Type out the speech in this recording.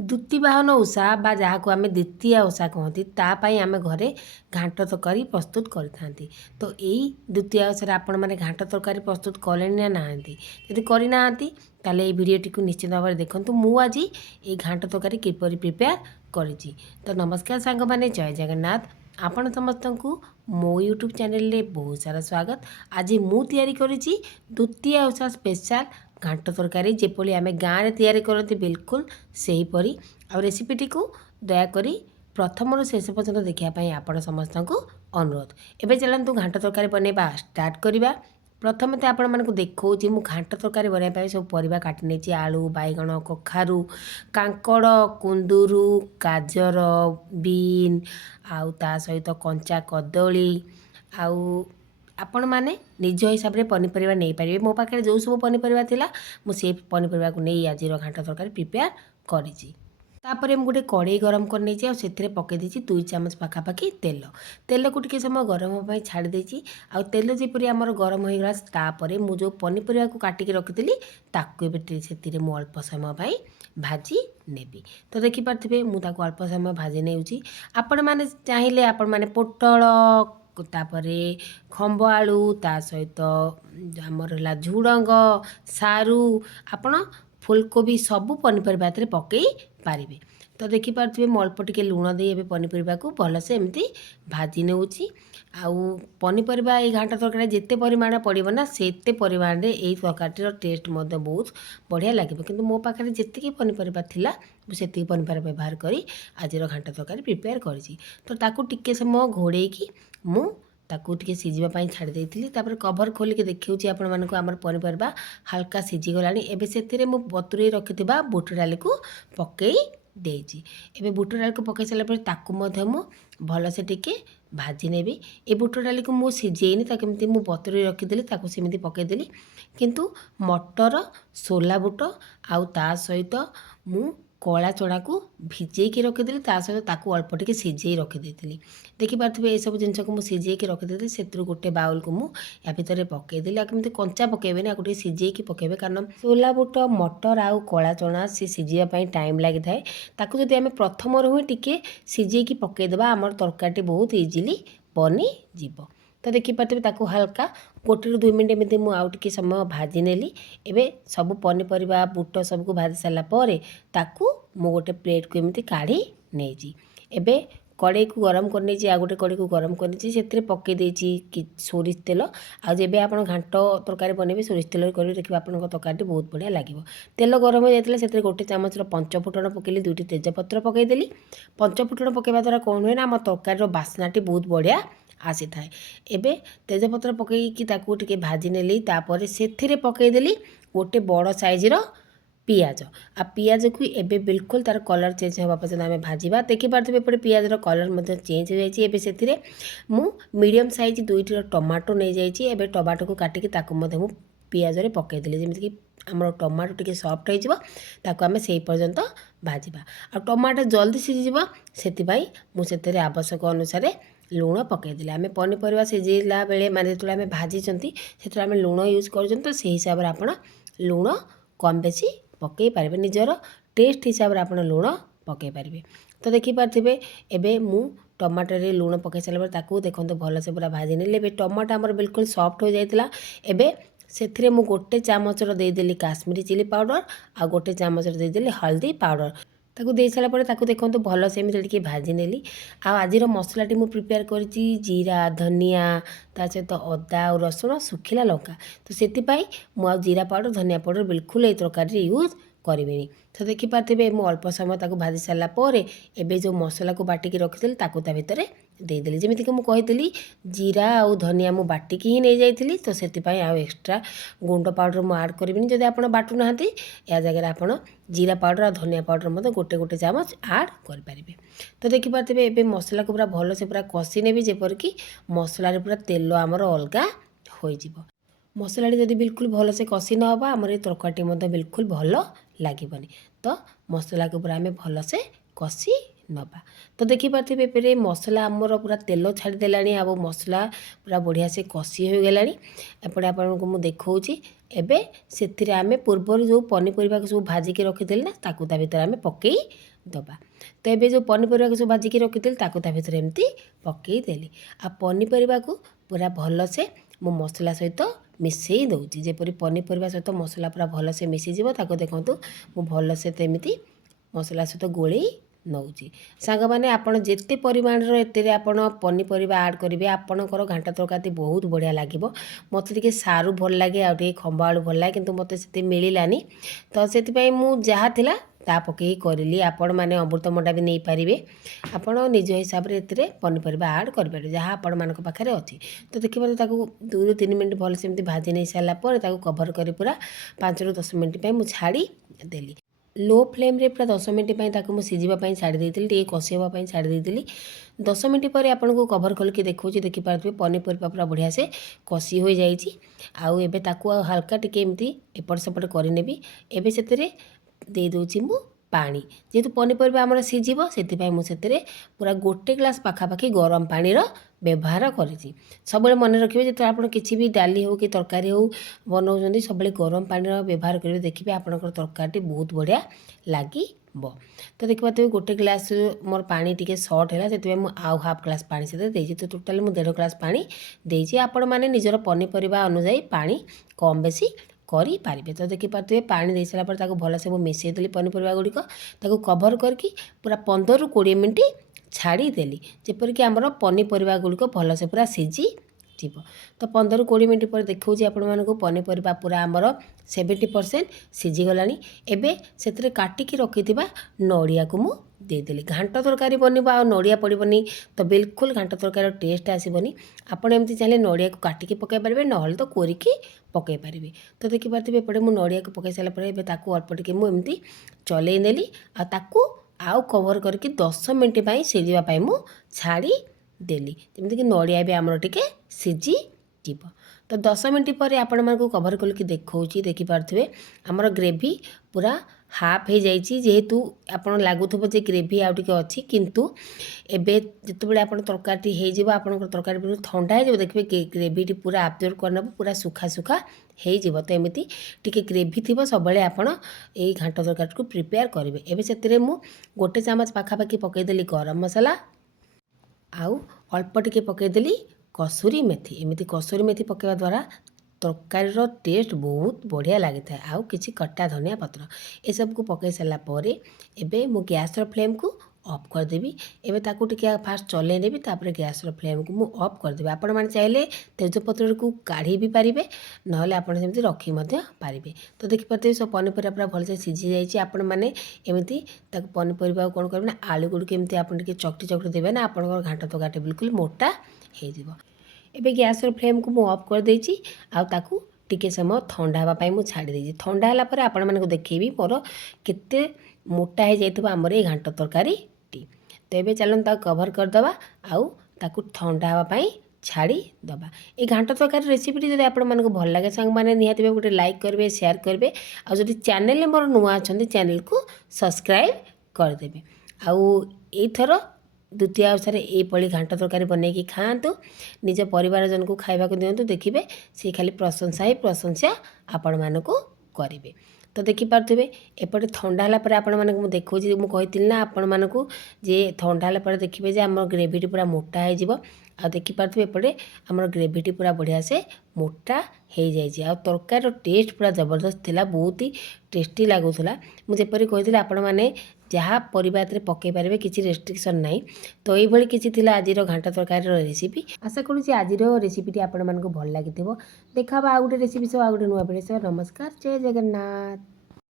ଦ୍ୱିତୀବାହନ ଓଷା ବା ଯାହାକୁ ଆମେ ଦ୍ୱିତୀୟା ଓଷା କହନ୍ତି ତା ପାଇଁ ଆମେ ଘରେ ଘାଣ୍ଟ ତରକାରୀ ପ୍ରସ୍ତୁତ କରିଥାନ୍ତି। ତ ଏଇ ଦ୍ୱିତୀୟା ଓଷାରେ ଆପଣମାନେ ଘାଣ୍ଟ ତରକାରୀ ପ୍ରସ୍ତୁତ କଲେଣି ନା ନାହାନ୍ତି? ଯଦି କରିନାହାନ୍ତି ତାହେଲେ ଏଇ ଭିଡ଼ିଓଟିକୁ ନିଶ୍ଚିତ ଭାବରେ ଦେଖନ୍ତୁ। ମୁଁ ଆଜି ଏଇ ଘାଣ୍ଟ ତରକାରୀ କିପରି ପ୍ରିପେୟାର କରିଛି। ତ ନମସ୍କାର ସାଙ୍ଗମାନେ, ଜୟ ଜଗନ୍ନାଥ। ଆପଣ ସମସ୍ତଙ୍କୁ ମୋ ୟୁଟ୍ୟୁବ୍ ଚ୍ୟାନେଲରେ ବହୁତ ସାରା ସ୍ୱାଗତ। ଆଜି ମୁଁ ତିଆରି କରିଛି ଦ୍ୱିତୀୟା ଓଷା ସ୍ପେଶାଲ ଘାଣ୍ଟ ତରକାରୀ, ଯେପରି ଆମେ ଗାଁରେ ତିଆରି କରନ୍ତି ବିଲକୁଲ ସେହିପରି। ଆଉ ରେସିପିଟିକୁ ଦୟାକରି ପ୍ରଥମରୁ ଶେଷ ପର୍ଯ୍ୟନ୍ତ ଦେଖିବା ପାଇଁ ଆପଣ ସମସ୍ତଙ୍କୁ ଅନୁରୋଧ। ଏବେ ଚାଲନ୍ତୁ ଘାଣ୍ଟ ତରକାରୀ ବନେଇବା ଷ୍ଟାର୍ଟ କରିବା। ପ୍ରଥମେ ତ ଆପଣମାନଙ୍କୁ ଦେଖାଉଛି ମୁଁ ଘାଣ୍ଟ ତରକାରୀ ବନେଇବା ପାଇଁ ସବୁ ପରିବା କାଟି ନେଇଛି। ଆଳୁ, ବାଇଗଣ, କଖାରୁ, କାଙ୍କଡ଼, କୁନ୍ଦୁରୁ, ଗାଜର, ବିନ୍, ଆଉ ତା ସହିତ କଞ୍ଚା କଦଳୀ। ଆଉ ଆପଣମାନେ ନିଜ ହିସାବରେ ପନିପରିବା ନେଇପାରିବେ। ମୋ ପାଖରେ ଯେଉଁ ସବୁ ପନିପରିବା ଥିଲା ମୁଁ ସେଇ ପନିପରିବାକୁ ନେଇ ଆଜିର ଘାଣ୍ଟ ତରକାରୀ ପ୍ରିପେୟାର କରିଛି। ତାପରେ ମୁଁ ଗୋଟେ କଡ଼େଇ ଗରମ କରିନେଇଛି, ଆଉ ସେଥିରେ ପକାଇ ଦେଇଛି 2 ଚାମଚ ପାଖାପାଖି ତେଲ। ତେଲକୁ ଟିକେ ସମୟ ଗରମ ହେବା ପାଇଁ ଛାଡ଼ି ଦେଇଛି। ଆଉ ତେଲ ଯେପରି ଆମର ଗରମ ହୋଇଗଲା, ତାପରେ ମୁଁ ଯେଉଁ ପନିପରିବାକୁ କାଟିକି ରଖିଥିଲି ତାକୁ ଏବେ ସେଥିରେ ମୁଁ ଅଳ୍ପ ସମୟ ପାଇଁ ଭାଜି ନେବି। ତ ଦେଖିପାରୁଥିବେ ମୁଁ ତାକୁ ଅଳ୍ପ ସମୟ ଭାଜି ନେଉଛି। ଆପଣମାନେ ଚାହିଁଲେ ଆପଣମାନେ ପୋଟଳ, ତାପରେ ଖମ୍ବ ଆଳୁ, ତା ସହିତ ଆମର ହେଲା ଝୁଡ଼ଙ୍ଗ, ସାରୁ, ଆପଣ ଫୁଲକୋବି ସବୁ ପନିପରିବା ଏଥିରେ ପକାଇ ପାରିବେ। ତ ଦେଖିପାରୁଥିବେ ମୁଁ ଅଳ୍ପ ଟିକେ ଲୁଣ ଦେଇ ଏବେ ପନିପରିବାକୁ ଭଲସେ ଏମିତି ଭାଜି ନେଉଛି। ଆଉ ପନିପରିବା ଏଇ ଘାଣ୍ଟ ତରକାରୀ ଯେତେ ପରିମାଣ ପଡ଼ିବ ନା ସେତେ ପରିମାଣରେ ଏଇ ତରକାରୀର ଟେଷ୍ଟ ମଧ୍ୟ ବହୁତ ବଢ଼ିଆ ଲାଗିବ। କିନ୍ତୁ ମୋ ପାଖରେ ଯେତିକି ପନିପରିବା ଥିଲା ମୁଁ ସେତିକି ପନିପରିବା ବ୍ୟବହାର କରି ଆଜିର ଘାଣ୍ଟ ତରକାରୀ ପ୍ରିପେୟାର କରିଛି। ତ ତାକୁ ଟିକେ ସମୟ ଘୋଡ଼େଇକି ମୁଁ ତାକୁ ଟିକେ ସିଝିବା ପାଇଁ ଛାଡ଼ି ଦେଇଥିଲି। ତାପରେ କଭର ଖୋଲିକି ଦେଖାଉଛି ଆପଣମାନଙ୍କୁ ଆମର ପନିପରିବା ହାଲକା ସିଝିଗଲାଣି। ଏବେ ସେଥିରେ ମୁଁ ବତୁରେଇ ରଖିଥିବା ବୁଟ ଡାଲିକୁ ପକାଇ ଦେଇଛି। ଏବେ ବୁଟ ଡାଲିକୁ ପକାଇ ସାରିଲା ପରେ ତାକୁ ମଧ୍ୟ ମୁଁ ଭଲସେ ଟିକେ ଭାଜି ନେବି। ଏ ବୁଟ ଡାଲିକୁ ମୁଁ ସିଝେଇନି, ତାକୁ ଏମିତି ମୁଁ ବତୁରେଇ ରଖିଦେଲି, ତାକୁ ସେମିତି ପକାଇଦେଲି। କିନ୍ତୁ ମଟର, ସୋଲା ବୁଟ ଆଉ ତା ସହିତ ମୁଁ କଳା ଚଣାକୁ ଭିଜେଇକି ରଖିଦେଲି, ତା ସହିତ ତାକୁ ଅଳ୍ପ ଟିକେ ସିଝେଇ ରଖିଦେଇଥିଲି। ଦେଖିପାରୁଥିବେ ଏସବୁ ଜିନିଷକୁ ମୁଁ ସିଝେଇକି ରଖିଦେଇଥିଲି। ସେଥିରୁ ଗୋଟେ ବାଉଲକୁ ମୁଁ ୟା ଭିତରେ ପକାଇଦେଲି। ଆଉ କେମିତି କଞ୍ଚା ପକାଇବେନି, ଆକୁ ଟିକେ ସିଝେଇକି ପକାଇବେ, କାରଣ ସୋଲା ବୁଟ, ମଟର ଆଉ କଳା ଚଣା ସେ ସିଝିବା ପାଇଁ ଟାଇମ୍ ଲାଗିଥାଏ। ତାକୁ ଯଦି ଆମେ ପ୍ରଥମରୁ ହିଁ ଟିକେ ସିଝେଇକି ପକାଇଦେବା ଆମର ତରକାରୀଟି ବହୁତ ଇଜିଲି ବନିଯିବ। ତ ଦେଖିପାରୁଥିବେ ତାକୁ ହାଲକା 1ରୁ 2 ମିନିଟ୍ ଏମିତି ମୁଁ ଆଉ ଟିକେ ସମୟ ଭାଜି ନେଲି। ଏବେ ସବୁ ପନିପରିବା, ବୁଟ ସବୁକୁ ଭାଜି ସାରିଲା ପରେ ତାକୁ ମୁଁ ଗୋଟେ ପ୍ଲେଟ୍କୁ ଏମିତି କାଢ଼ି ନେଇଛି। ଏବେ କଡ଼େଇକୁ ଗରମ କରିନେଇଛି, ଆଉ ଗୋଟେ କଡ଼େଇକୁ ଗରମ କରିନେଇଛି, ସେଥିରେ ପକାଇ ଦେଇଛି ସୋରିଷ ତେଲ। ଆଉ ଯେବେ ଆପଣ ଘାଣ୍ଟ ତରକାରୀ ବନେଇବେ ସୋରିଷ ତେଲରେ କରିବେ, ଦେଖିବେ ଆପଣଙ୍କ ତରକାରୀଟି ବହୁତ ବଢ଼ିଆ ଲାଗିବ। ତେଲ ଗରମ ହୋଇଯାଇଥିଲା, ସେଥିରେ 1 ଚାମଚର ପଞ୍ଚଫୁଟଣ ପକାଇଲି, 2ଟି ତେଜପତ୍ର ପକାଇଦେଲି। ପଞ୍ଚଫୁଟଣ ପକାଇବା ଦ୍ୱାରା କ'ଣ ହୁଏ ନା ଆମ ତରକାରୀର ବାସ୍ନାଟି ବହୁତ ବଢ଼ିଆ ଆସିଥାଏ। ଏବେ ତେଜପତ୍ର ପକାଇକି ତାକୁ ଟିକେ ଭାଜି ନେଲି। ତାପରେ ସେଥିରେ ପକାଇଦେଲି ଗୋଟେ ବଡ଼ ସାଇଜ୍ର ପିଆଜ। ଆଉ ପିଆଜକୁ ଏବେ ବିଲକୁଲ ତାର କଲର୍ ଚେଞ୍ଜ ହେବା ପର୍ଯ୍ୟନ୍ତ ଆମେ ଭାଜିବା। ଦେଖିପାରୁଥିବେ ଏପଟେ ପିଆଜର କଲର୍ ମଧ୍ୟ ଚେଞ୍ଜ ହୋଇଯାଇଛି। ଏବେ ସେଥିରେ ମୁଁ ମିଡ଼ିୟମ୍ ସାଇଜ୍ 2ଟି ଟମାଟୋ ନେଇଯାଇଛି। ଏବେ ଟମାଟୋକୁ କାଟିକି ତାକୁ ମଧ୍ୟ ମୁଁ ପିଆଜରେ ପକାଇଦେଲି, ଯେମିତିକି ଆମର ଟମାଟୋ ଟିକେ ସଫ୍ଟ ହୋଇଯିବ। ତାକୁ ଆମେ ସେହି ପର୍ଯ୍ୟନ୍ତ ଭାଜିବା। ଆଉ ଟମାଟୋ ଜଲ୍ଦି ସିଝିଯିବ, ସେଥିପାଇଁ ମୁଁ ସେଥିରେ ଆବଶ୍ୟକ ଅନୁସାରେ ଲୁଣ ପକାଇଦେଲି। ଆମେ ପନିପରିବା ସିଝେଇଲା ବେଳେ ମାନେ ଯେତେବେଳେ ଆମେ ଭାଜିଛନ୍ତି ସେଥିରେ ଆମେ ଲୁଣ ୟୁଜ୍ କରୁଛନ୍ତି, ତ ସେହି ହିସାବରେ ଆପଣ ଲୁଣ କମ୍ ବେଶୀ ପକାଇ ପାରିବେ। ନିଜର ଟେଷ୍ଟ ହିସାବରେ ଆପଣ ଲୁଣ ପକାଇ ପାରିବେ। ତ ଦେଖିପାରୁଥିବେ ଏବେ ମୁଁ ଟମାଟୋରେ ଲୁଣ ପକାଇ ସାରିଲା ପରେ ତାକୁ ଦେଖନ୍ତୁ ଭଲସେ ପୁରା ଭାଜି ନେଲି। ଏବେ ଟମାଟୋ ଆମର ବିଲକୁଲ ସଫ୍ଟ ହୋଇଯାଇଥିଲା। ଏବେ ସେଥିରେ ମୁଁ 1 ଚାମଚର ଦେଇଦେଲି କାଶ୍ମୀରୀ ଚିଲି ପାଉଡ଼ର, ଆଉ 1 ଚାମଚର ଦେଇଦେଲି ହଳଦୀ ପାଉଡ଼ର। ତାକୁ ଦେଇସାରିଲା ପରେ ତାକୁ ଦେଖନ୍ତୁ ଭଲସେ ଏମିତି ଟିକେ ଭାଜି ନେଲି। ଆଉ ଆଜିର ମସଲାଟି ମୁଁ ପ୍ରିପେୟାର କରିଛି ଜିରା, ଧନିଆ, ତା ସହିତ ଅଦା ଆଉ ରସୁଣ, ଶୁଖିଲା ଲଙ୍କା। ତ ସେଥିପାଇଁ ମୁଁ ଆଉ ଜିରା ପାଉଡ଼ର, ଧନିଆ ପାଉଡ଼ର ବିଲକୁଲ ଏଇ ତରକାରୀରେ ୟୁଜ୍ କରିବିନି। ତ ଦେଖିପାରୁଥିବେ ମୁଁ ଅଳ୍ପ ସମୟ ତାକୁ ଭାଜି ସାରିଲା ପରେ ଏବେ ଯେଉଁ ମସଲାକୁ ବାଟିକି ରଖିଥିଲି ତାକୁ ତା ଭିତରେ ଦେଇଦେଲି। ଯେମିତିକି ମୁଁ କହିଥିଲି ଜିରା ଆଉ ଧନିଆ ମୁଁ ବାଟିକି ହିଁ ନେଇଯାଇଥିଲି, ତ ସେଥିପାଇଁ ଆଉ ଏକ୍ସଟ୍ରା ଗୁଣ୍ଡ ପାଉଡ଼ର ମୁଁ ଆଡ଼୍ କରିବିନି। ଯଦି ଆପଣ ବାଟୁନାହାନ୍ତି ଏହା ଜାଗାରେ ଆପଣ ଜିରା ପାଉଡ଼ର ଆଉ ଧନିଆ ପାଉଡ଼ର ମଧ୍ୟ 1 ଚାମଚ ଆଡ଼୍ କରିପାରିବେ। ତ ଦେଖିପାରୁଥିବେ ଏବେ ମସଲାକୁ ପୁରା ଭଲସେ ପୁରା କଷି ନେବି, ଯେପରିକି ମସଲାରେ ପୁରା ତେଲ ଆମର ଅଲଗା ହୋଇଯିବ। ମସଲାଟି ଯଦି ବିଲକୁଲ ଭଲସେ କଷି ନ ହେବ ଆମର ଏ ତରକାରୀଟି ମଧ୍ୟ ବିଲକୁଲ ଭଲ ଲାଗିବନି। ତ ମସଲାକୁ ପୁରା ଆମେ ଭଲସେ କଷି नवा। तो देखिपारे एपरे मसला आमर पूरा तेल छाड़देलानी आ मसला पूरा बढ़िया से कषि हो गलानी। एपटे आपको मुझे देखा एबे से आम पूर्वर जो पनीपरिया को सब भाजिकी रखी ना ताकू ता भीतर आम पकई दबा। तो ये जो पनीपरिया को सब भाजिकी रखी ताकू ता भीतर एमती पकईदेली। आ पनीपरिया को पूरा भल से मो मसला सहित मिसई दूची जेपरी पनीपरिया सहित मसला पूरा भल से मिसीज देखूँ मु भल से एमती मसला सहित गोले नौची। सांग मैंने आपड़ जिते परिमाण एते आप पनीपरिया आड करेंगे आपणकर घांटा तरकारी बहुत बढ़िया लगे। मत टे सारू भल लगे आए खंबा आलू भल लगे किंतु मत से मिलानी तो से मुझा ता पकई करी। आपण मैंने अमृतभंडा भी नहीं पारे आपड़ निज हिसाब से पनीपरिया आड करेंगे जहाँ आपण मान पाखे अच्छी। तो देखिए 2 ରୁ 3 मिनट भल से भाजी नहीं सारापर कभर कर पूरा 5 ରୁ 10 मिनट मुझे छाड़ी देली। लो फ्लेम रे पूरा 10 मिनट मुझे सीझापी छाड़ी टे कषापी छाड़ी 10 मिनट पर आपन को कभर करके देखा देखिपारे पनीपरिया पूरा बढ़िया से कषि हो जाइए। आउ एबे ताकू हल्का टिके एमती एपट सेपट करनेबी। एबे सेतरे दे दूची मु पानी जेहेतु पनीपरिया आमर सीझिबो सेतिपई मुझे पूरा 1 ग्लास पाखापाखि गरम पानी व्यवहार करी। सब मन रखिए जो आप किसी भी डाली हो कि तरकारी हो बनाऊँ सब गरम पानी व्यवहार करेंगे देखिए आपंकर तरकारी बहुत बढ़िया लगे। तो देखिए 1 ग्लास मोर पानी टी सर्ट है से आउ हाफ ग्लास पानी से तो टोटाल मुझे 1.5 ग्लास पानी देती। आपण मैंने निजर पनीपरिया अनुसार पानी कम बेसी करें। तो देखिए पानी दे सारापर भल से मुझे मिसईदेली पनीपरिया गुड़िक कभर करके पूरा 15 ରୁ 20 मिनट छाड़देली जेपरिक आमर पनीपरिया गुड़िक भल से पूरा सीझी। तो 15 ରୁ 20 मिनट पर देखा आपको पनीपरिया पूरा आमर 70% सीझीगला। एबे से काटिकी रखि नड़िया को मु देदेली। घांट तरकारी बनब आ नड़िया पड़ोनी तो बिल्कुल घांट तरकारी टेस्ट आसबनी। आपड़ एमती चाहिए नड़िया को काटिकी पकई पारे ना तो कोरिकी पकई पारे। तो देखिपारे एपटे मुझे नड़िया को पकई सारापर अल्प टिके मुझे चलई नेली आउ कभर करके 10 मिनट सीझापी मुझे छाड़ी देली जमीक नड़िया भी आमर टिके सीझी जीव। तो 10 मिनट पर आपण मानक कभर करके देखा देखिपारे आमर ग्रेवी पूरा हाफ हो जाइए जेहेतु आपड़ लगुव जे ग्रेवी आउ टे अच्छी किंतु एबे जितेबाला आप तरकारी हो तरकारी ठंडा हो देखिए ग्रेवी पूरा आब्जर्व करने पूरा सुखा सुखा हो। तो एमती टी ग्रेवी थी सब आप घांट तरकारी को प्रिपेयर करेंगे। एबे से 1 चामच पाखापाखि पकईदेली गरम मसला आउ अल्प टिके पकईदेली कसूरी मेथी। एमती कसूरी मेथी पकड़ा द्वारा तरकारी टेस्ट बहुत बढ़िया लगी था। आउ किसी कटा धनिया पत्र ये सब को पकई सारापर एबे मु गैस फ्लेम को ऑफ करदेवी। एबे ताकू टिके फास्ट चलई देवी तापर गैस फ्लेम को मु ऑफ करदेवी। आपण मैंने चाहिए तेजपत्र को काढ़ी भी पारे ना आप रखी पारे। तो देखिपारे सब पनीपरिया पूरा भलसे सीझी जाइए। आपण मैंने एमती पनीपरिया कौन करेंगे ना आलू गुड़ केमती आप चकटी चकटी देवे ना आप घांट तरकारी बिल्कुल मोटा हो। एबे गैस फ्लेम को मु ऑफ कर देछि आ ताकू टिके समय ठंडा हाँवाई मुझे छाड़ी देछि। ठंडा है आपण मानक देखी मोर केते मोटा हो जाइथिबा हमर ए घांट तरकारी टी। तो ये चलते कभर करदे आउ ताकू ठंडा हाँवाई छाड़ी दबा। ये घांट तरकारी रेसिपी जब आप भल लगे सांग मैंने निहाती गोटे लाइक करेंगे शेयर करेंगे आ जो चैनल मोर नुआ अच्छा चैनल को सब्सक्राइब करदे। आउ एथर द्वितीय अवसर ये घांट तरकारी बनैकी खातु निज परिवारजन को खाइबा दिंतु देखिए सी खाली प्रशंसा ही प्रशंसा आपण मानक करेंगे। तो देखिपारे एपटे ठंडा है आपण मानक देखा मुझे ना आपण मानक जे ठंडा है देखिए जे आम ग्रेवी पूरा मोटा हो आ देखिपारे एपटे आम ग्रेवी पूरा बढ़िया से मोटा हो जाइए। आ तरकारी टेस्ट पूरा जबरदस्त थिला बहुत ही टेस्टी लगुला। मुझे कही आपण मैंने जहाँ परिवार पकई पारे किसी रेस्ट्रिक्शन ना। तो ये किसी थिला आजिर घांट तरकारी रेसिपी। आशा करुँच आज रेसिपीटी आपण मानक भल लगी देखा आ गोटे रेसिपी सब आ गोटे नुआ भिडियो। नमस्कार, जय जगन्नाथ।